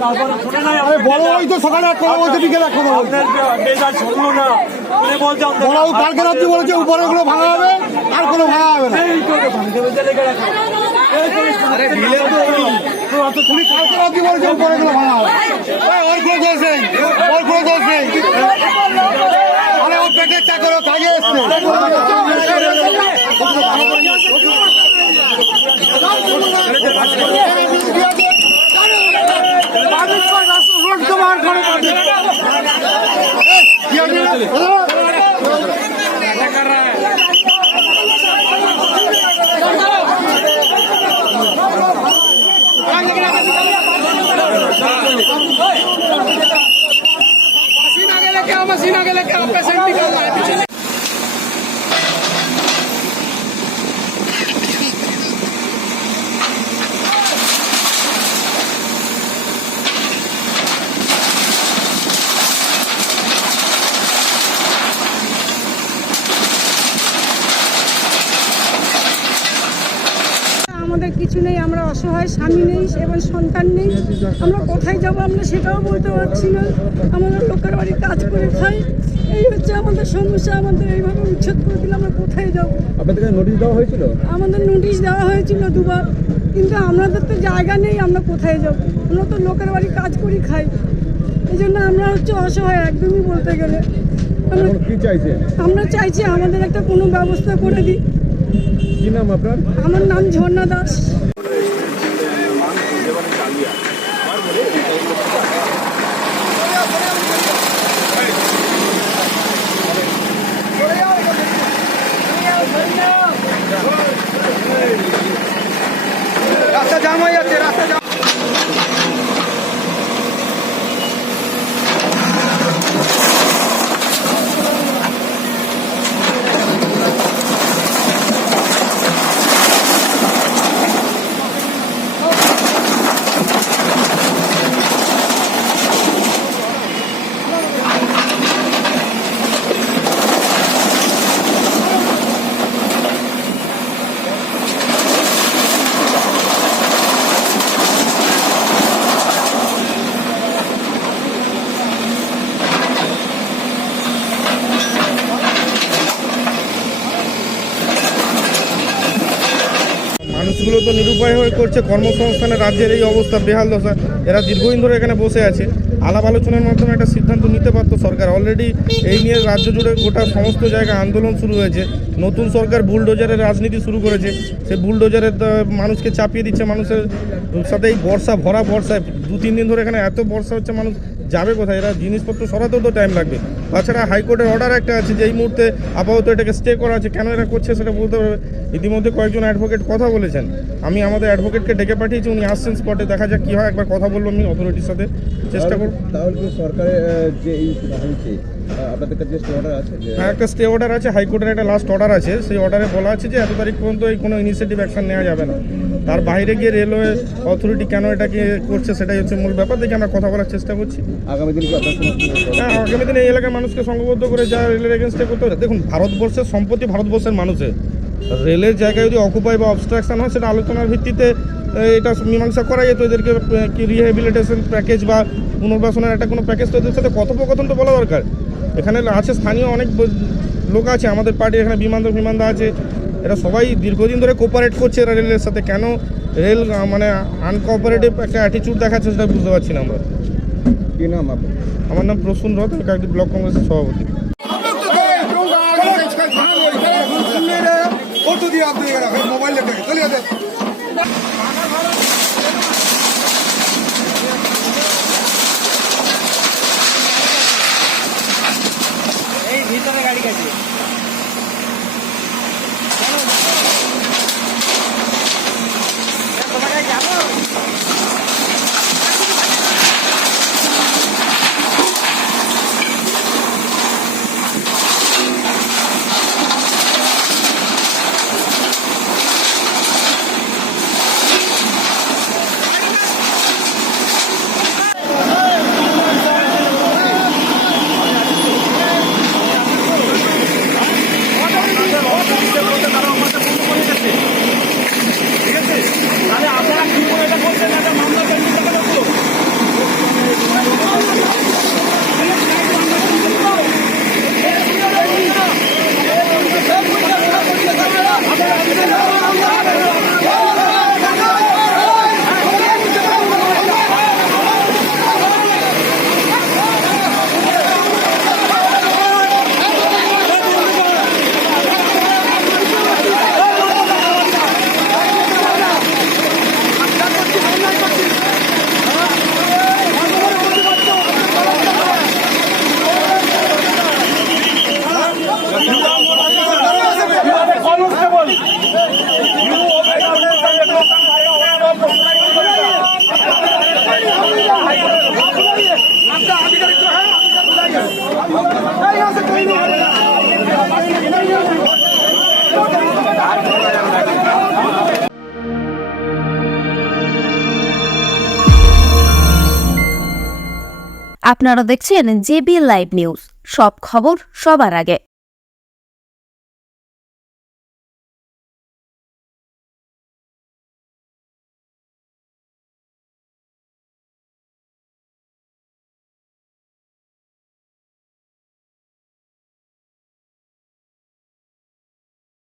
তারপরে শুনে নাই বড় ওই তো সকালে এক কথা বলছে বিকেলে এক কথা বলছে বেকার শুনলো না উনি বলছে বড় কালকে রাত্রি বলেছে উপরে গুলো ভাঙা হবে আর কোনো ভাঙা হবে না তুমি কালকে রাত্রি বলেছে উপরে গুলো ভাঙা হবে ওর কোনো দোষ নেই ওর কোনো দোষ নেই আরে ওর পেটের চাকর কাজে এসছে मशीन आगे लेके आप पेशेंट निकालना है पीछे। আমাদের কিছু নেই, আমরা অসহায়, স্বামী নেই এবং সন্তান নেই, আমরা কোথায় যাব আমরা সেটাও বলতে পারছি না। আমাদের লোকের বাড়ি কাজ করে খাই, এই হচ্ছে আমাদের সমস্যা। আমাদের এইভাবে উচ্ছেদ করে দিলে আমরা কোথায় যাব? আপনাদের নোটিশ দেওয়া হয়েছিল? আমাদের নোটিশ দেওয়া হয়েছিল দুবার, কিন্তু আমাদের তো জায়গা নেই, আমরা কোথায় যাব? আমরা তো লোকের বাড়ি কাজ করি খাই, এই জন্য আমরা হচ্ছে অসহায় একদমই বলতে গেলে। আমরা চাইছি আমাদের একটা কোনো ব্যবস্থা করে দিই। কি নাম আপনার? আমার নাম ঝর্ণা দাস। রাস্তা জাম হয়ে যাচ্ছে, রাস্তা জাম। মানুষগুলো তো নিরুপায় হয়ে করছে, কর্মসংস্থানের রাজ্যের এই অবস্থা, বেহাল দশা। এরা দীর্ঘদিন ধরে এখানে বসে আছে। আলাপ আলোচনার মাধ্যমে একটা সিদ্ধান্ত নিতে পারতো সরকার। অলরেডি এই নিয়ে রাজ্য জুড়ে গোটা সমস্ত জায়গায় আন্দোলন শুরু হয়েছে। নতুন সরকার বুলডোজারের রাজনীতি শুরু করেছে। সে বুলডোজারের মানুষকে চাপিয়ে দিচ্ছে। মানুষের সাথে এই বর্ষা, ভরা বর্ষায় 2-3 দিন ধরে এখানে এত বর্ষা হচ্ছে, মানুষ যাবে কোথায়? এরা জিনিসপত্র সরাতেও তো টাইম লাগবে। তাছাড়া হাইকোর্টের অর্ডার একটা আছে যে এই মুহূর্তে আপাতত এটাকে স্টে করা আছে। কেন এরা করছে সেটা বলতে পারবে। ইতিমধ্যে কয়েকজন অ্যাডভোকেট কথা বলেছেন। আমি আমাদের অ্যাডভোকেটকে ডেকে পাঠিয়েছি, উনি আসছেন স্পটে। দেখা যাক কী হয়, একবার কথা বলবো আমি অথরিটির সাথে, চেষ্টা করব। তাহলে কি সরকারের যে এই হয়েছে আপনাদের কাছে স্টে অর্ডার আছে? হ্যাঁ, একটা স্টে অর্ডার আছে, হাইকোর্টের একটা লাস্ট অর্ডার আছে। সেই অর্ডারে বলা আছে যে এত তারিখ পর্যন্ত এই কোনো ইনিশিয়েটিভ অ্যাকশন নেওয়া যাবে না। তার বাইরে গিয়ে রেলওয়ে অথরিটি কেন এটাকে করছে সেটাই হচ্ছে মূল ব্যাপার। দেখে আমরা কথা বলার চেষ্টা করছি। আগামী দিন কি আপনার? হ্যাঁ, আগামী দিনে এই এলাকার মানুষকে সংঘবদ্ধ করে যা রেলের এগেনস্টে করতে হবে। দেখুন, ভারতবর্ষের সম্পত্তি ভারতবর্ষের মানুষের। রেলের জায়গায় যদি অকুপাই বা অবস্ট্রাকশন হয়, সেটা আলোচনার ভিত্তিতে এটা মীমাংসা করা যেত। এদেরকে কি রিহ্যাবিলিটেশন প্যাকেজ বা পুনর্বাসনের একটা কোনো প্যাকেজ তো এদের সাথে কথোপকথন তো বলা দরকার। এখানে আছে স্থানীয় অনেক লোক আছে, আমাদের পার্টি এখানে বিমানদা আছে। এরা সবাই দীর্ঘদিন ধরে কোপারেট করছে এরা রেলের সাথে। কেন রেল মানে আনকোঅপারেটিভ একটা অ্যাটিচিউড দেখাচ্ছে সেটা বুঝতে পারছি না আমরা। কি নাম আপনার? আমার নাম প্রসূন রথ, কাকদ্বীপ ব্লক কংগ্রেসের সভাপতি। মোবাইল এই ভিতরে গাড়ি গেছে। তোমাকে যাবো আপনারা দেখছেন জেবি লাইভ নিউজ, সব খবর সবার আগে।